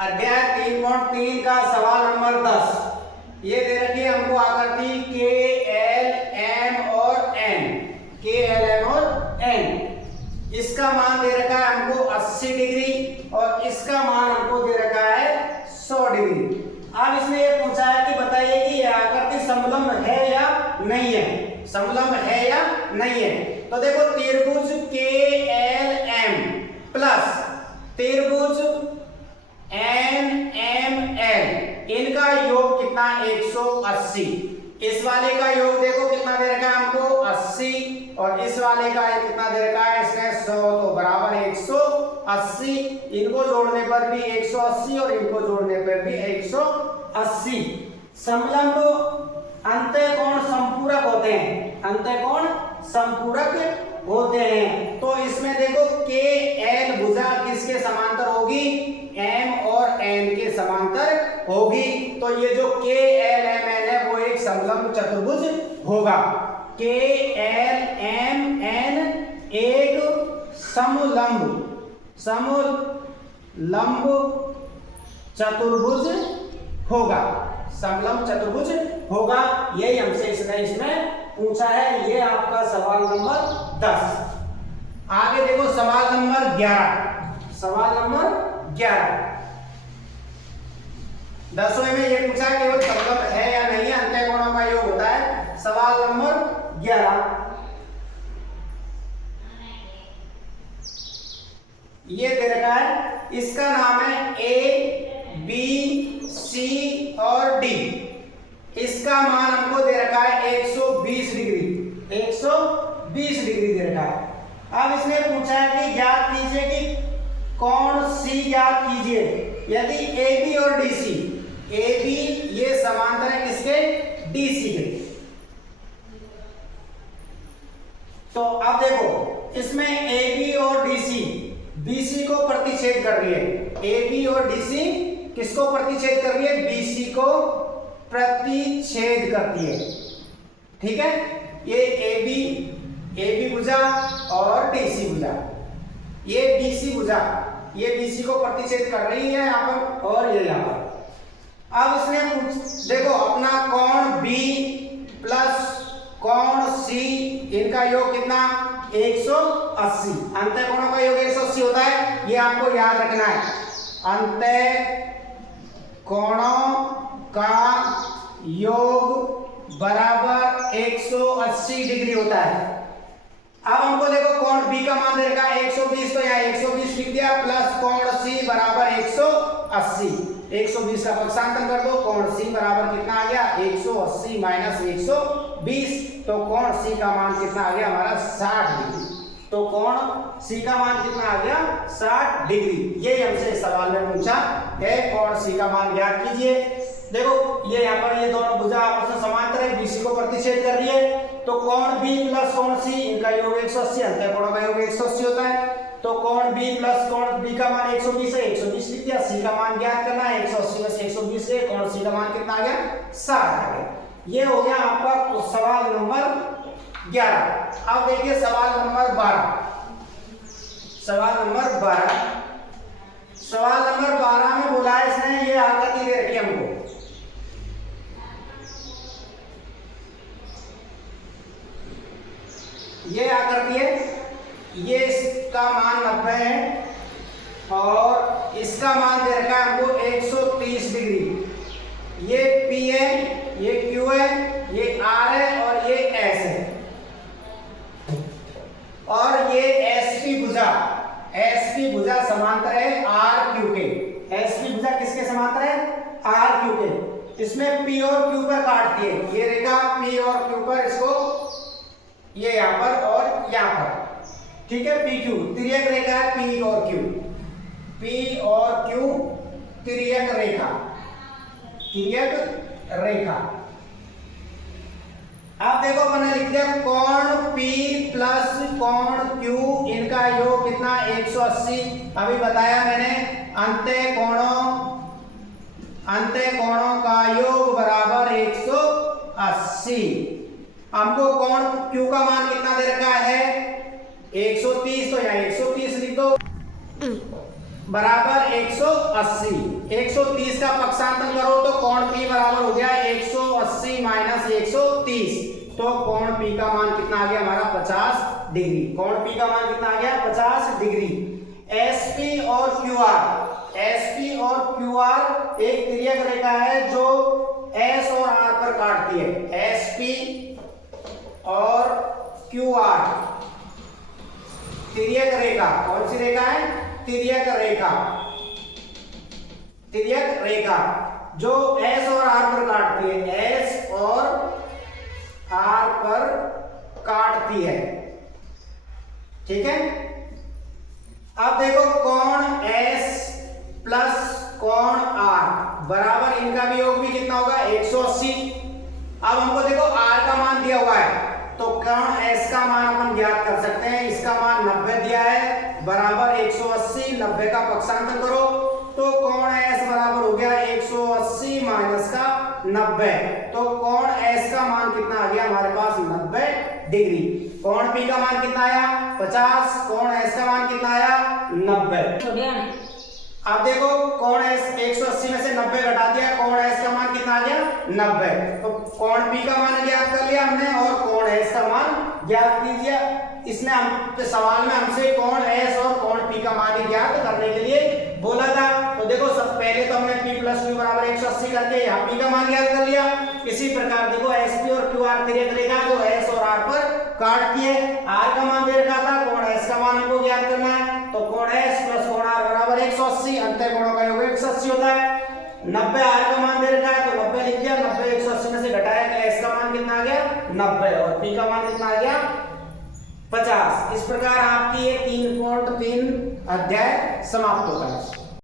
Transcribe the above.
अध्याय 3.3 का सवाल नंबर 10। ये दे रखी है हमको आकृति के एल एम और एन, के एल एम और एन। इसका मान दे रखा है हमको 80 डिग्री और इसका मान हमको दे रखा है 100 डिग्री। अब इसने ये पूछा है कि बताइए कि यह आकृति समलंब है या नहीं है, समलंब है या नहीं है। तो देखो त्रिभुज के एल एम प्लस त्रिभुज एन एम एल, इनका योग कितना 180। इस वाले का योग देखो कितना दे रखा है हमको 80 और इस वाले का कितना दे रखा है इसका 100, तो बराबर 180। इनको जोड़ने पर भी 180 और इनको जोड़ने पर भी 180। समलंब अंतःकोण संपूरक होते हैं, अंतःकोण संपूरक होते हैं। तो इसमें देखो के एल भुजा किसके समांतर होगी, एम और एन के समांतर होगी। तो ये जो के एल एम एन है वो एक समलंब चतुर्भुज होगा। के एल एम एन एक समलंब चतुर्भुज होगा, समलंब चतुर्भुज होगा। यही हमसे इसमें पूछा है। ये आपका सवाल नंबर 10। आगे देखो सवाल नंबर 11। सवाल नंबर 11 10वें में ये पूछा केवल समलंब है या नहीं है, अंतःकोणों का योग होता है। सवाल नंबर 11 ये दे रखा है, इसका नाम है ए बी सी और डी। इसका मान हमको दे रखा है 120 डिग्री, 120 डिग्री दे रखा है। अब इसने पूछा है कि ज्ञात कीजिए कि कोण सी ज्ञात कीजिए यदि ए बी और डी सी, ए बी ये समांतर है किसके, डी सी के। तो अब देखो इसमें ए बी और डी सी बी सी को प्रतिच्छेद कर रही है। ए बी और डी सी किसको प्रतिच्छेद कर रही है, बी सी को प्रतिच्छेद करती है। ठीक है, ये ए बी भुजा और डी सी भुजा, ये बी सी भुजा ये बी सी को प्रतिच्छेद कर रही है यहाँ पर और ये यहाँ पर। अब इसने देखो अपना कोण बी प्लस कोण सी, इनका योग कितना 180। अंतःकोणों का योग 180 होता है, ये आपको याद रखना है। अंतःकोणों का योग बराबर 180 डिग्री होता है। अब हमको देखो कोण बी का मान दे रखा है 120, तो यहाँ 120 लिख दिया प्लस कोण सी बराबर 180। 120 का पक्षांतर कर दो, कोण सी बराबर कितना आ गया 180 माइनस 120, तो कोण सी का मान कितना आ गया हमारा 60 डिग्री। तो कोण सी का मान कितना आ गया 60 डिग्री। ये हमसे सवाल में पूछा है, कोण सी का मान ज्ञात कीजिए। देखो ये यहाँ पर ये दोनों भुजा आपस में समांतर है, बीसी को प्रतिच्छेद कर रही है। तो कोण बी प्लस कोण सी इनका योग 180, अंतःकोणों का योग 180 होता है। तो कोण बी प्लस कोण बी का मान 120 है, 120 लिख दिया। सी का मान ज्ञात करना है, 180 में से 120 से कोण सी का मान कितना आ गया 60 आ गया। ये हो गया आपका सवाल नंबर 11। अब देखिए सवाल नंबर 12। सवाल नंबर 12, सवाल नंबर 12 में बोला है इसने, ये आकृति दे रखी है हमको। ये आकृति है, ये इसका मान 90 है और इसका मान दे रखा है हमको 130 डिग्री। ये P है, ये Q है, ये R है और ये S है। और ये SP भुजा समांतर है RQ के। SP भुजा किसके समांतर है, RQ के। इसमें P और Q पर काटती है, ये रेखा P और Q पर, इसको ये यहाँ पर और यहाँ पर। ठीक है, PQ तिर्यक रेखा है, P और Q, P और Q तिर्यक रेखा, तिर्यक रेखा। अब देखो मैंने लिख दिया कोण P प्लस कोण Q, इनका योग कितना 180। अभी बताया मैंने अंतःकोणों का योग बराबर 180। हमको कोण Q का मान कितना दे रखा है 130, तो यहाँ 130 लिख दो बराबर 180। 130 का पक्षांतर करो तो कोण P बराबर हो गया 180 माइनस 130। तो कोण P का मान कितना आ गया हमारा 50 डिग्री। कोण P का मान कितना आ गया 50 डिग्री। SP और QR एक तिर्यक रेखा है जो S और R पर काटती है। SP और QR तिर्यक रेखा, कौन सी रेखा है? तिर्यक रेखा जो S और R पर काटती है। S और R पर काटती है, ठीक है। अब देखो कोण S प्लस कोण R बराबर, इनका भी योग भी कितना होगा 180। अब हमको देखो R का मान दिया हुआ है तो कोण S का मान अपन ज्ञात कर सकते हैं। इसका मान 90 दिया है बराबर 180, 90 का पक्षांतर करो तो कोण S बराबर हो गया 180 माइनस का 90। तो कोण S का मान कितना आ गया हमारे पास 90 डिग्री। कोण P का मान कितना आया 50, कोण S का मान कितना आया 90। अब देखो कोण S 180 में से 90 घटा दिया, कोण S का मान कितना आ गया 90। तो कोण P का मान ज्ञात कर लिया हमने और कोण S का मान ज्ञात कीजिए। इसने हम सवाल में हमसे कोण S और कोण P का मान ज्ञात करने के लिए बोला था। तो देखो सब पहले तो हमने P प्लस Q बराबर 180 करके यहाँ P का मान ज्ञात कर लिया। इसी प्रकार देखो SP और QR तिर्यक रेखा जो S और R पर काटती है। R का मान दे रखा था, कोण S का मान हमको ज्ञात करना है। तो कोण S प्लस कोण R बराबर 180, अंतर कोणों का योग 180 होता है। 90 R का मान दे रखा है तो 90 लिख दिया, 90 180 में से घटाया तो S का मान कितना आ गया 90 और P का मान कितना आ गया 50। इस प्रकार आपकी ये 3.3 अध्याय समाप्त होता है।